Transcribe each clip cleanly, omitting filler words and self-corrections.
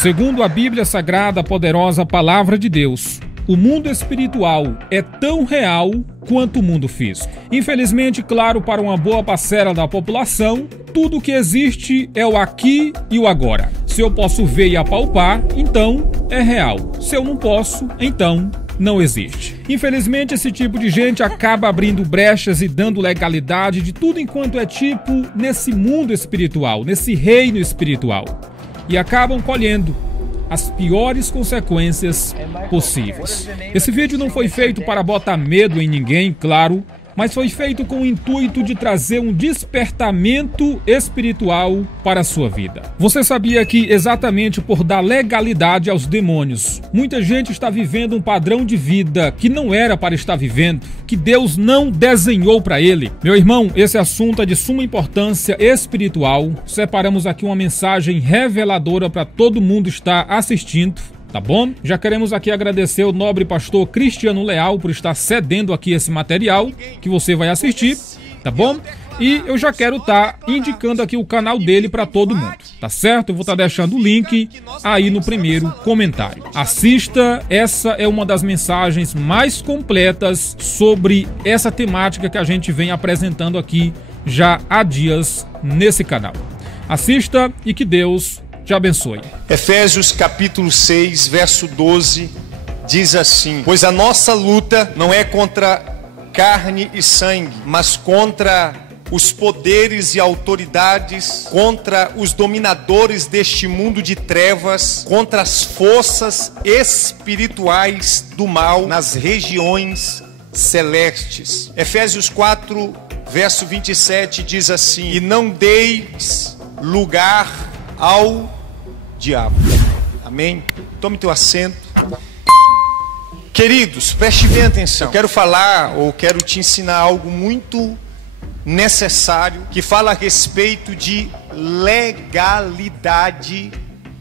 Segundo a Bíblia Sagrada, a poderosa Palavra de Deus, o mundo espiritual é tão real quanto o mundo físico. Infelizmente, claro, para uma boa parcela da população, tudo o que existe é o aqui e o agora. Se eu posso ver e apalpar, então é real. Se eu não posso, então não existe. Infelizmente, esse tipo de gente acaba abrindo brechas e dando legalidade de tudo enquanto é tipo nesse mundo espiritual, nesse reino espiritual. E acabam colhendo as piores consequências possíveis. Esse vídeo não foi feito para botar medo em ninguém, claro, mas foi feito com o intuito de trazer um despertamento espiritual para a sua vida. Você sabia que exatamente por dar legalidade aos demônios, muita gente está vivendo um padrão de vida que não era para estar vivendo, que Deus não desenhou para ele? Meu irmão, esse assunto é de suma importância espiritual. Separamos aqui uma mensagem reveladora para todo mundo estar assistindo. Tá bom? Já queremos aqui agradecer o nobre pastor Cristiano Leal por estar cedendo aqui esse material que você vai assistir, tá bom? E eu já quero estar indicando aqui o canal dele para todo mundo, tá certo? Eu vou estar deixando o link aí no primeiro comentário. Assista, essa é uma das mensagens mais completas sobre essa temática que a gente vem apresentando aqui já há dias nesse canal. Assista e que Deus te abençoe. Efésios capítulo 6, verso 12, diz assim: pois a nossa luta não é contra carne e sangue, mas contra os poderes e autoridades, contra os dominadores deste mundo de trevas, contra as forças espirituais do mal nas regiões celestes. Efésios 4, verso 27 diz assim: e não deis lugar ao diabo. Amém? Tome teu assento. Queridos, preste bem atenção. Eu quero falar, ou quero te ensinar algo muito necessário, que fala a respeito de legalidade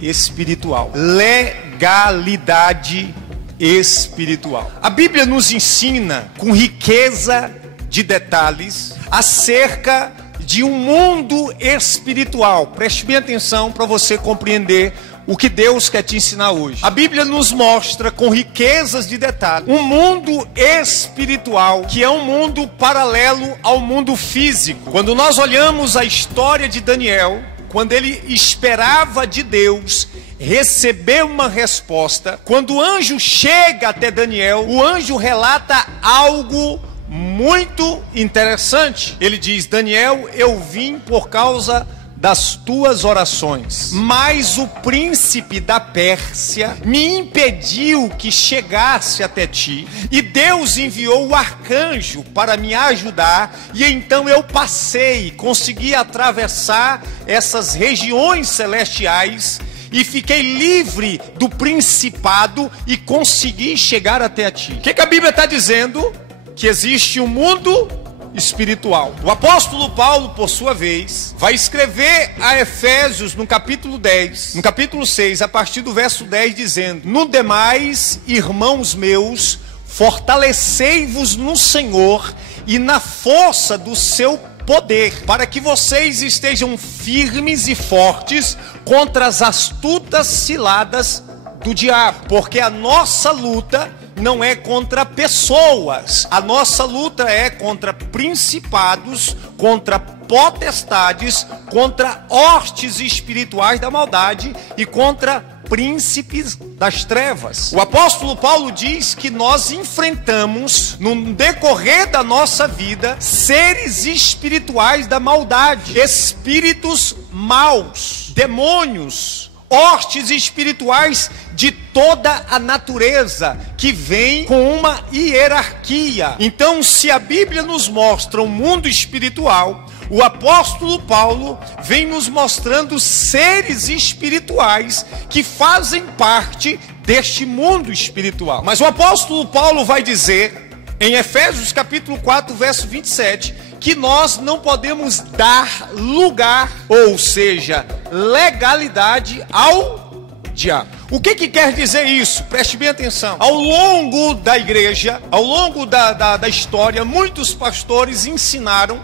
espiritual. Legalidade espiritual. A Bíblia nos ensina com riqueza de detalhes acerca de um mundo espiritual. Preste bem atenção para você compreender o que Deus quer te ensinar hoje. A Bíblia nos mostra com riquezas de detalhes um mundo espiritual que é um mundo paralelo ao mundo físico. Quando nós olhamos a história de Daniel, quando ele esperava de Deus receber uma resposta, quando o anjo chega até Daniel, o anjo relata algo muito interessante. Ele diz: Daniel, eu vim por causa das tuas orações, mas o príncipe da Pérsia me impediu que chegasse até ti, e Deus enviou o arcanjo para me ajudar, e então eu passei, consegui atravessar essas regiões celestiais e fiquei livre do principado e consegui chegar até ti. O que a Bíblia está dizendo? Que existe um mundo espiritual. O apóstolo Paulo, por sua vez, vai escrever a Efésios no capítulo 10, no capítulo 6, a partir do verso 10, dizendo: no demais, irmãos meus, fortalecei-vos no Senhor e na força do seu poder, para que vocês estejam firmes e fortes contra as astutas ciladas do diabo, porque a nossa luta não é contra pessoas, a nossa luta é contra principados, contra potestades, contra hostes espirituais da maldade e contra príncipes das trevas. O apóstolo Paulo diz que nós enfrentamos no decorrer da nossa vida seres espirituais da maldade, espíritos maus, demônios, hostes espirituais de toda a natureza, que vem com uma hierarquia. Então, se a Bíblia nos mostra um mundo espiritual, o apóstolo Paulo vem nos mostrando seres espirituais que fazem parte deste mundo espiritual. Mas o apóstolo Paulo vai dizer em Efésios capítulo 4, verso 27, que nós não podemos dar lugar, ou seja, legalidade ao diabo. O que quer dizer isso? Preste bem atenção. Ao longo da igreja, ao longo da história, muitos pastores ensinaram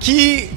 que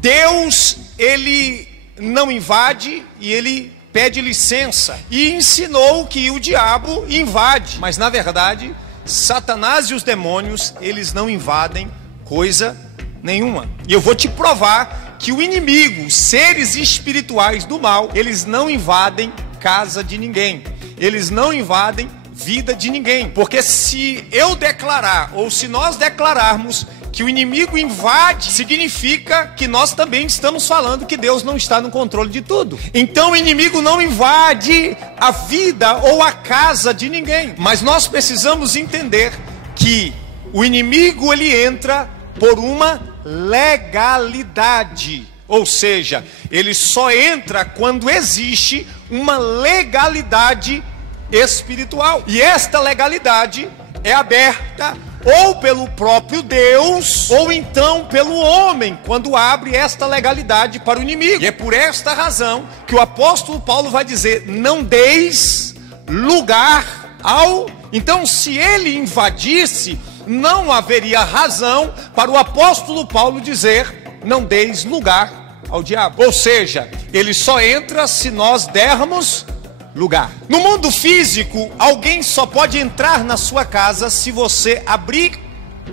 Deus, ele não invade e ele pede licença e ensinou que o diabo invade. Mas na verdade, Satanás e os demônios, eles não invadem coisa nenhuma. E eu vou te provar que o inimigo, os seres espirituais do mal, eles não invadem casa de ninguém. Eles não invadem vida de ninguém. Porque se eu declarar, ou se nós declararmos que o inimigo invade, significa que nós também estamos falando que Deus não está no controle de tudo. Então o inimigo não invade a vida ou a casa de ninguém. Mas nós precisamos entender que o inimigo, ele entra por uma legalidade. Ou seja, ele só entra quando existe uma legalidade espiritual. E esta legalidade é aberta ou pelo próprio Deus, ou então pelo homem, quando abre esta legalidade para o inimigo. E é por esta razão que o apóstolo Paulo vai dizer: não deis lugar ao... Então, se ele invadisse, não haveria razão para o apóstolo Paulo dizer: não deis lugar ao diabo. Ou seja, ele só entra se nós dermos lugar. No mundo físico, alguém só pode entrar na sua casa se você abrir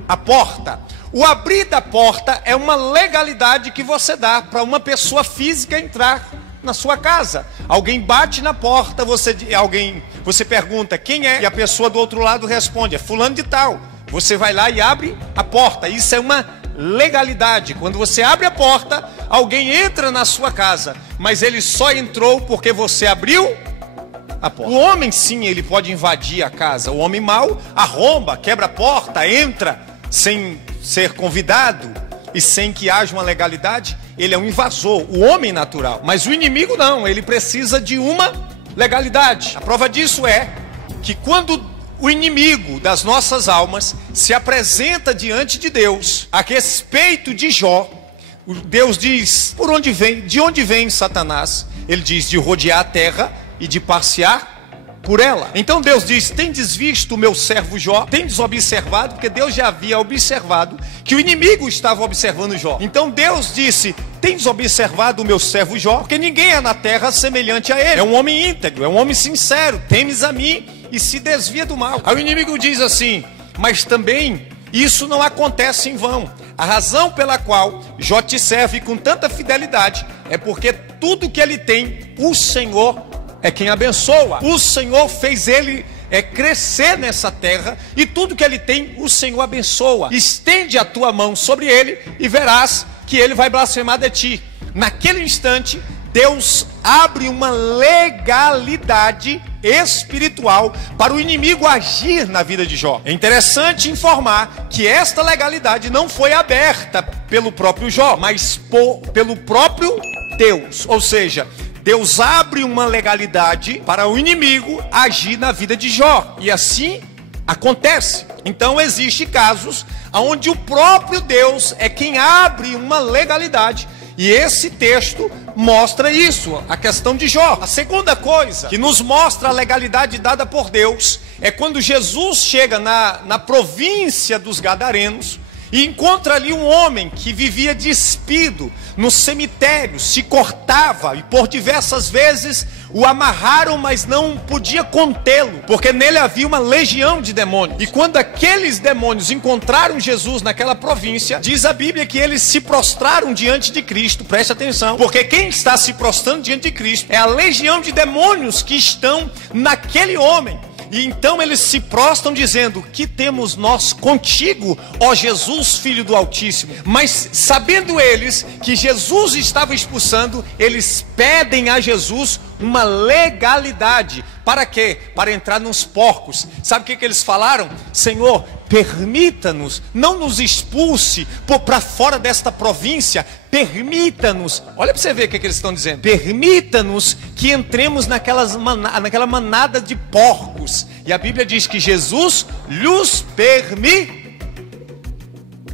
a porta. O abrir da porta é uma legalidade que você dá para uma pessoa física entrar na sua casa. Alguém bate na porta, você pergunta quem é, e a pessoa do outro lado responde: é fulano de tal. Você vai lá e abre a porta. Isso é uma legalidade. Quando você abre a porta, alguém entra na sua casa, mas ele só entrou porque você abriu a porta. O homem, sim, ele pode invadir a casa. O homem mau arromba, quebra a porta, entra sem ser convidado e sem que haja uma legalidade. Ele é um invasor, o homem natural. Mas o inimigo não, ele precisa de uma legalidade. A prova disso é que quando o inimigo das nossas almas se apresenta diante de Deus a respeito de Jó, Deus diz: por onde vem? De onde vem Satanás? Ele diz: de rodear a terra e de passear por ela. Então Deus diz: tendes visto o meu servo Jó? Tendes observado? Porque Deus já havia observado que o inimigo estava observando Jó. Então Deus disse: tendes observado o meu servo Jó? Porque ninguém é na terra semelhante a ele. É um homem íntegro, é um homem sincero, temes a mim e se desvia do mal. Aí o inimigo diz assim: mas também isso não acontece em vão. A razão pela qual Jó te serve com tanta fidelidade é porque tudo que ele tem, o Senhor é quem abençoa. O Senhor fez ele crescer nessa terra, e tudo que ele tem, o Senhor abençoa. Estende a tua mão sobre ele e verás que ele vai blasfemar de ti. Naquele instante, Deus abre uma legalidade espiritual para o inimigo agir na vida de Jó. É interessante informar que esta legalidade não foi aberta pelo próprio Jó, mas pelo próprio Deus. Ou seja, Deus abre uma legalidade para o inimigo agir na vida de Jó. E assim acontece. Então existem casos onde o próprio Deus é quem abre uma legalidade. E esse texto mostra isso, a questão de Jó. A segunda coisa que nos mostra a legalidade dada por Deus é quando Jesus chega na província dos Gadarenos e encontra ali um homem que vivia despido no cemitério, se cortava, e por diversas vezes o amarraram, mas não podia contê-lo, porque nele havia uma legião de demônios. E quando aqueles demônios encontraram Jesus naquela província, diz a Bíblia que eles se prostraram diante de Cristo. Preste atenção, porque quem está se prostrando diante de Cristo é a legião de demônios que estão naquele homem. E então eles se prostram dizendo: que temos nós contigo, ó Jesus, Filho do Altíssimo? Mas sabendo eles que Jesus estava expulsando, eles pedem a Jesus uma legalidade. Para quê? Para entrar nos porcos. Sabe o que eles falaram? Senhor, permita-nos, não nos expulse para fora desta província, permita-nos. Olha para você ver o que eles estão dizendo. Permita-nos que entremos naquela manada de porcos. E a Bíblia diz que Jesus lhes permitiu.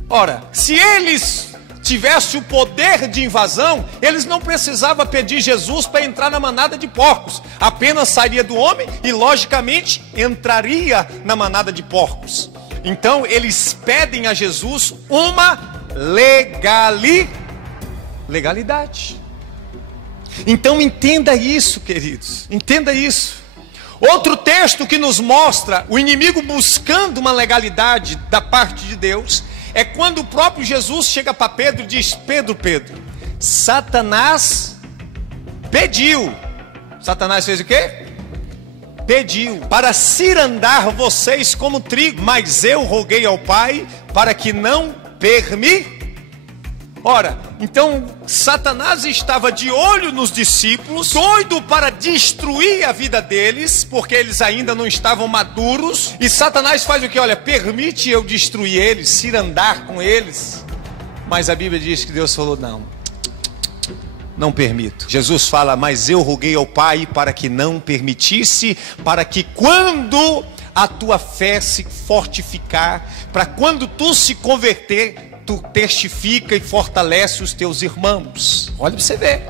Ora, se eles tivesse o poder de invasão, eles não precisavam pedir Jesus para entrar na manada de porcos. Apenas sairia do homem e logicamente entraria na manada de porcos. Então eles pedem a Jesus uma legalidade. Então entenda isso, queridos, entenda isso. Outro texto que nos mostra o inimigo buscando uma legalidade da parte de Deus é quando o próprio Jesus chega para Pedro e diz: Pedro, Satanás pediu. Satanás fez o quê? Pediu para cirandar vocês como trigo, mas eu roguei ao Pai para que não permitisse. Ora, então Satanás estava de olho nos discípulos, doido para destruir a vida deles, porque eles ainda não estavam maduros. E Satanás faz o que? Olha, permite eu destruir eles, cirandar com eles. Mas a Bíblia diz que Deus falou: não permito. Jesus fala: mas eu roguei ao Pai para que não permitisse, para que quando a tua fé se fortificar, para quando tu se converter, tu testifica e fortalece os teus irmãos. Olha para você ver.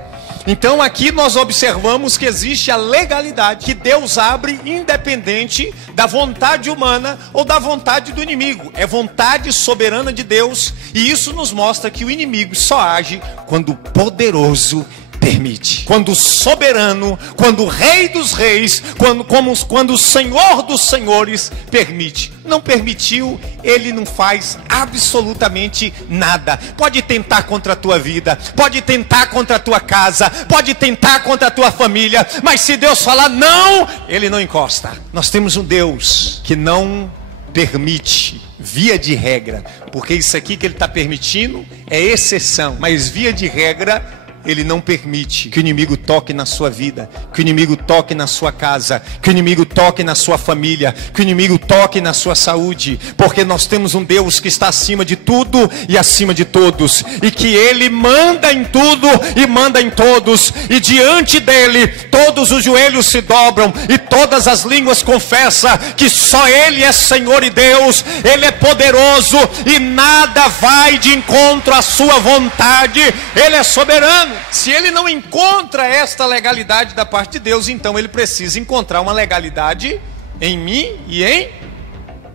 Então aqui nós observamos que existe a legalidade que Deus abre independente da vontade humana ou da vontade do inimigo. É vontade soberana de Deus, e isso nos mostra que o inimigo só age quando o poderoso permite. Quando o soberano, quando o rei dos reis, quando o senhor dos senhores permite. Não permitiu, ele não faz absolutamente nada. Pode tentar contra a tua vida, pode tentar contra a tua casa, pode tentar contra a tua família, mas se Deus falar não, ele não encosta. Nós temos um Deus que não permite, via de regra, porque isso aqui que ele está permitindo é exceção, mas via de regra ele não permite que o inimigo toque na sua vida, que o inimigo toque na sua casa, que o inimigo toque na sua família, que o inimigo toque na sua saúde, porque nós temos um Deus que está acima de tudo e acima de todos, e que ele manda em tudo e manda em todos, e diante dele todos os joelhos se dobram e todas as línguas confessam que só ele é Senhor e Deus. Ele é poderoso e nada vai de encontro à sua vontade. Ele é soberano. Se ele não encontra esta legalidade da parte de Deus, então ele precisa encontrar uma legalidade em mim e em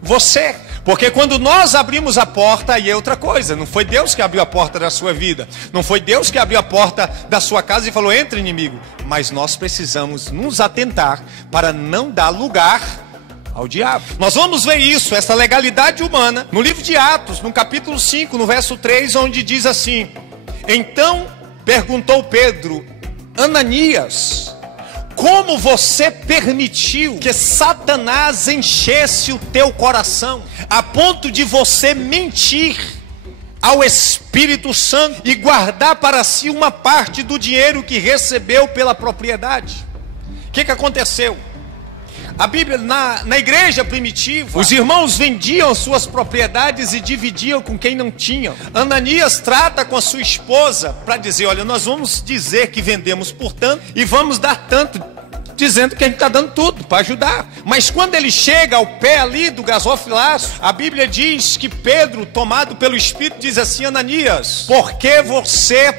você. Porque quando nós abrimos a porta, aí é outra coisa. Não foi Deus que abriu a porta da sua vida, não foi Deus que abriu a porta da sua casa e falou: entra, inimigo. Mas nós precisamos nos atentar para não dar lugar ao diabo. Nós vamos ver isso, essa legalidade humana, no livro de Atos, no capítulo 5, no verso 3, onde diz assim: então perguntou Pedro: Ananias, como você permitiu que Satanás enchesse o teu coração, a ponto de você mentir ao Espírito Santo e guardar para si uma parte do dinheiro que recebeu pela propriedade? O que aconteceu? A Bíblia, na igreja primitiva, os irmãos vendiam suas propriedades e dividiam com quem não tinha. Ananias trata com a sua esposa para dizer: olha, nós vamos dizer que vendemos por tanto e vamos dar tanto, dizendo que a gente está dando tudo para ajudar. Mas quando ele chega ao pé ali do gasofilaço, a Bíblia diz que Pedro, tomado pelo Espírito, diz assim: Ananias, por que você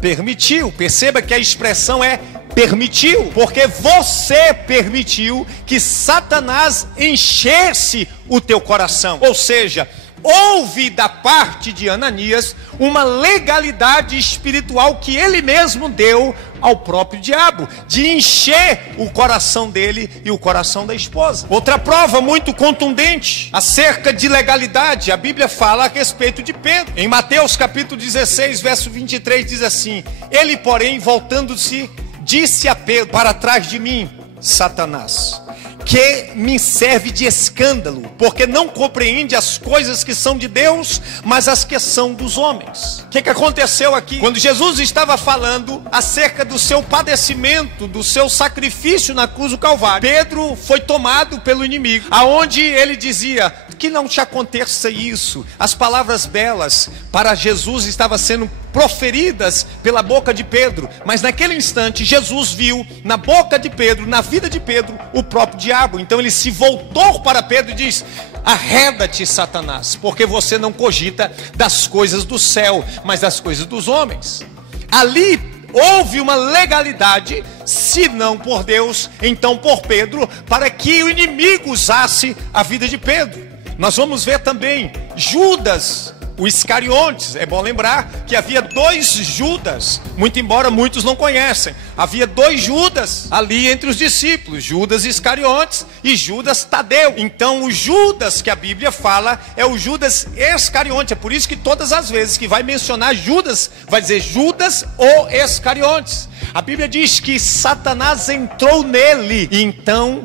permitiu? Perceba que a expressão é permitiu, porque você permitiu que Satanás enchesse o teu coração. Ou seja, houve da parte de Ananias uma legalidade espiritual que ele mesmo deu ao próprio diabo, de encher o coração dele e o coração da esposa. Outra prova muito contundente acerca de legalidade, a Bíblia fala a respeito de Pedro. Em Mateus capítulo 16, verso 23, diz assim: ele, porém, voltando-se, disse a Pedro: para trás de mim, Satanás, que me serve de escândalo, porque não compreende as coisas que são de Deus, mas as que são dos homens. O que aconteceu aqui? Quando Jesus estava falando acerca do seu padecimento, do seu sacrifício na cruz do Calvário, Pedro foi tomado pelo inimigo, aonde ele dizia: que não te aconteça isso. As palavras belas para Jesus estavam sendo proferidas pela boca de Pedro, mas naquele instante Jesus viu na boca de Pedro, na vida de Pedro, o próprio diabo. Então ele se voltou para Pedro e diz: arreda-te, Satanás, porque você não cogita das coisas do céu, mas das coisas dos homens. Ali houve uma legalidade, se não por Deus, então por Pedro, para que o inimigo usasse a vida de Pedro. Nós vamos ver também Judas o Iscariotes. É bom lembrar que havia 2 Judas, muito embora muitos não conhecem. Havia 2 Judas ali entre os discípulos, Judas Iscariotes e Judas Tadeu. Então o Judas que a Bíblia fala é o Judas Iscariotes. É por isso que todas as vezes que vai mencionar Judas, vai dizer Judas ou Iscariotes. A Bíblia diz que Satanás entrou nele, e então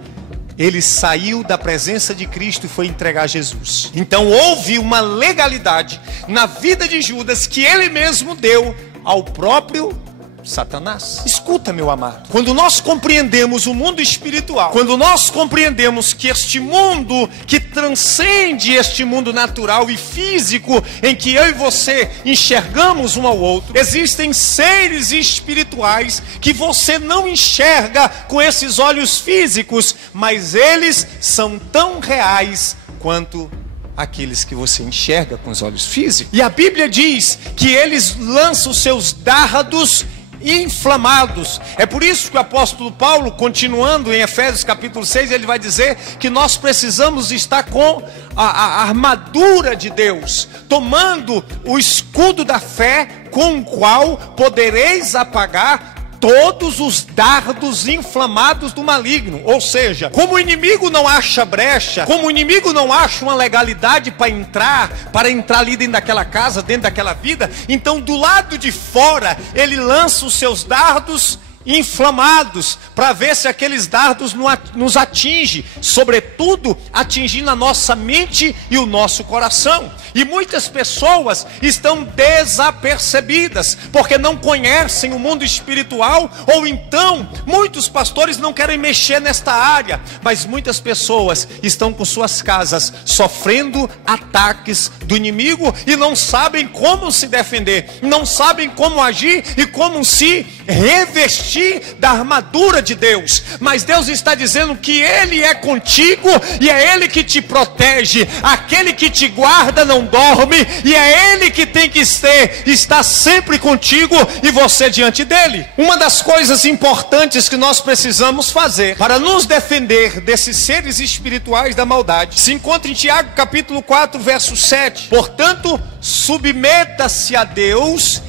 ele saiu da presença de Cristo e foi entregar a Jesus. Então houve uma legalidade na vida de Judas que ele mesmo deu ao próprio Satanás. Escuta, meu amado, quando nós compreendemos o mundo espiritual, quando nós compreendemos que este mundo que transcende este mundo natural e físico em que eu e você enxergamos um ao outro, existem seres espirituais que você não enxerga com esses olhos físicos, mas eles são tão reais quanto aqueles que você enxerga com os olhos físicos. E a Bíblia diz que eles lançam seus dardos inflamados. É por isso que o apóstolo Paulo, continuando em Efésios capítulo 6, ele vai dizer que nós precisamos estar com a armadura de Deus, tomando o escudo da fé, com o qual podereis apagar todos os dardos inflamados do maligno. Ou seja, como o inimigo não acha brecha, como o inimigo não acha uma legalidade para entrar ali dentro daquela casa, dentro daquela vida, então do lado de fora ele lança os seus dardos inflamados, para ver se aqueles dardos nos atingem, sobretudo atingindo a nossa mente e o nosso coração. E muitas pessoas estão desapercebidas, porque não conhecem o mundo espiritual, ou então muitos pastores não querem mexer nesta área, mas muitas pessoas estão com suas casas sofrendo ataques do inimigo e não sabem como se defender, não sabem como agir e como se revestir da armadura de Deus. Mas Deus está dizendo que Ele é contigo e é Ele que te protege. Aquele que te guarda não dorme, e é Ele que tem que estar sempre contigo e você diante dele. Uma das coisas importantes que nós precisamos fazer para nos defender desses seres espirituais da maldade se encontra em Tiago capítulo 4 verso 7. Portanto, submeta-se a Deus,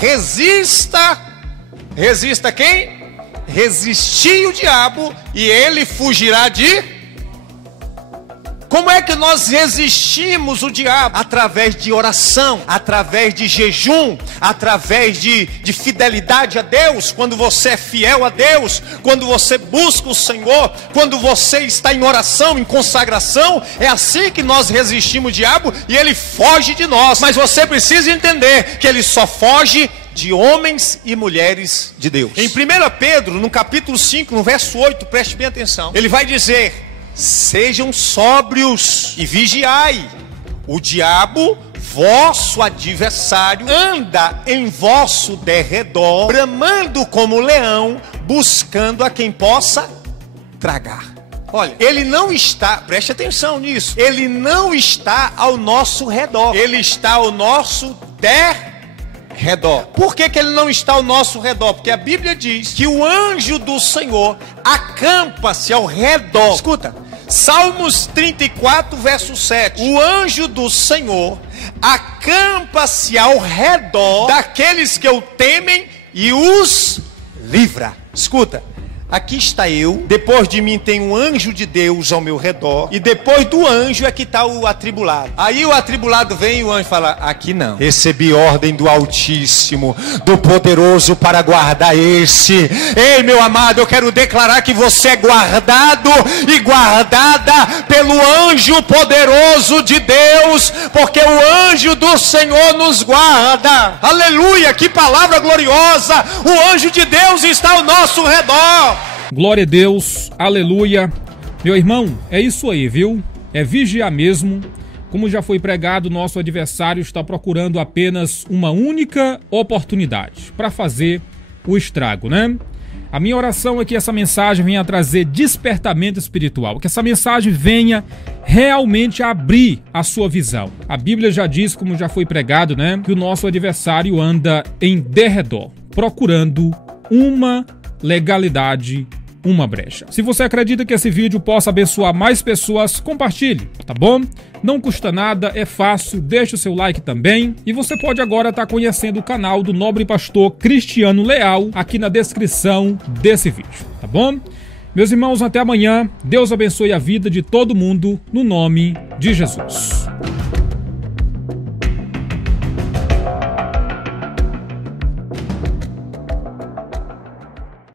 resista quem? Resistir o diabo e ele fugirá de... Como é que nós resistimos o diabo? Através de oração, através de jejum, através de fidelidade a Deus. Quando você é fiel a Deus, quando você busca o Senhor, quando você está em oração, em consagração, é assim que nós resistimos o diabo e ele foge de nós. Mas você precisa entender que ele só foge de homens e mulheres de Deus. Em 1 Pedro, no capítulo 5, no verso 8, preste bem atenção, ele vai dizer: sejam sóbrios e vigiai. O diabo, vosso adversário, anda em vosso derredor, bramando como leão, buscando a quem possa tragar. Olha, ele não está, preste atenção nisso, ele não está ao nosso redor, ele está ao nosso redor. Por que ele não está ao nosso redor? Porque a Bíblia diz que o anjo do Senhor acampa-se ao redor. Escuta, Salmos 34 verso 7. O anjo do Senhor acampa-se ao redor daqueles que o temem e os livra. Escuta, aqui está eu, depois de mim tem um anjo de Deus ao meu redor, e depois do anjo é que está o atribulado. Aí o atribulado vem e o anjo fala: aqui não, recebi ordem do Altíssimo, do Poderoso, para guardar esse. Ei, meu amado, eu quero declarar que você é guardado e guardada pelo anjo poderoso de Deus, porque o anjo do Senhor nos guarda. Aleluia, que palavra gloriosa! O anjo de Deus está ao nosso redor. Glória a Deus, aleluia. Meu irmão, é isso aí, viu? É vigiar mesmo. Como já foi pregado, nosso adversário está procurando apenas uma única oportunidade para fazer o estrago, né? A minha oração é que essa mensagem venha trazer despertamento espiritual, que essa mensagem venha realmente abrir a sua visão. A Bíblia já diz, como já foi pregado, né, que o nosso adversário anda em derredor, procurando uma legalidade uma brecha. Se você acredita que esse vídeo possa abençoar mais pessoas, compartilhe, tá bom? Não custa nada, é fácil, deixa o seu like também. E você pode agora estar conhecendo o canal do nobre pastor Cristiano Leal aqui na descrição desse vídeo, tá bom? Meus irmãos, até amanhã. Deus abençoe a vida de todo mundo, no nome de Jesus.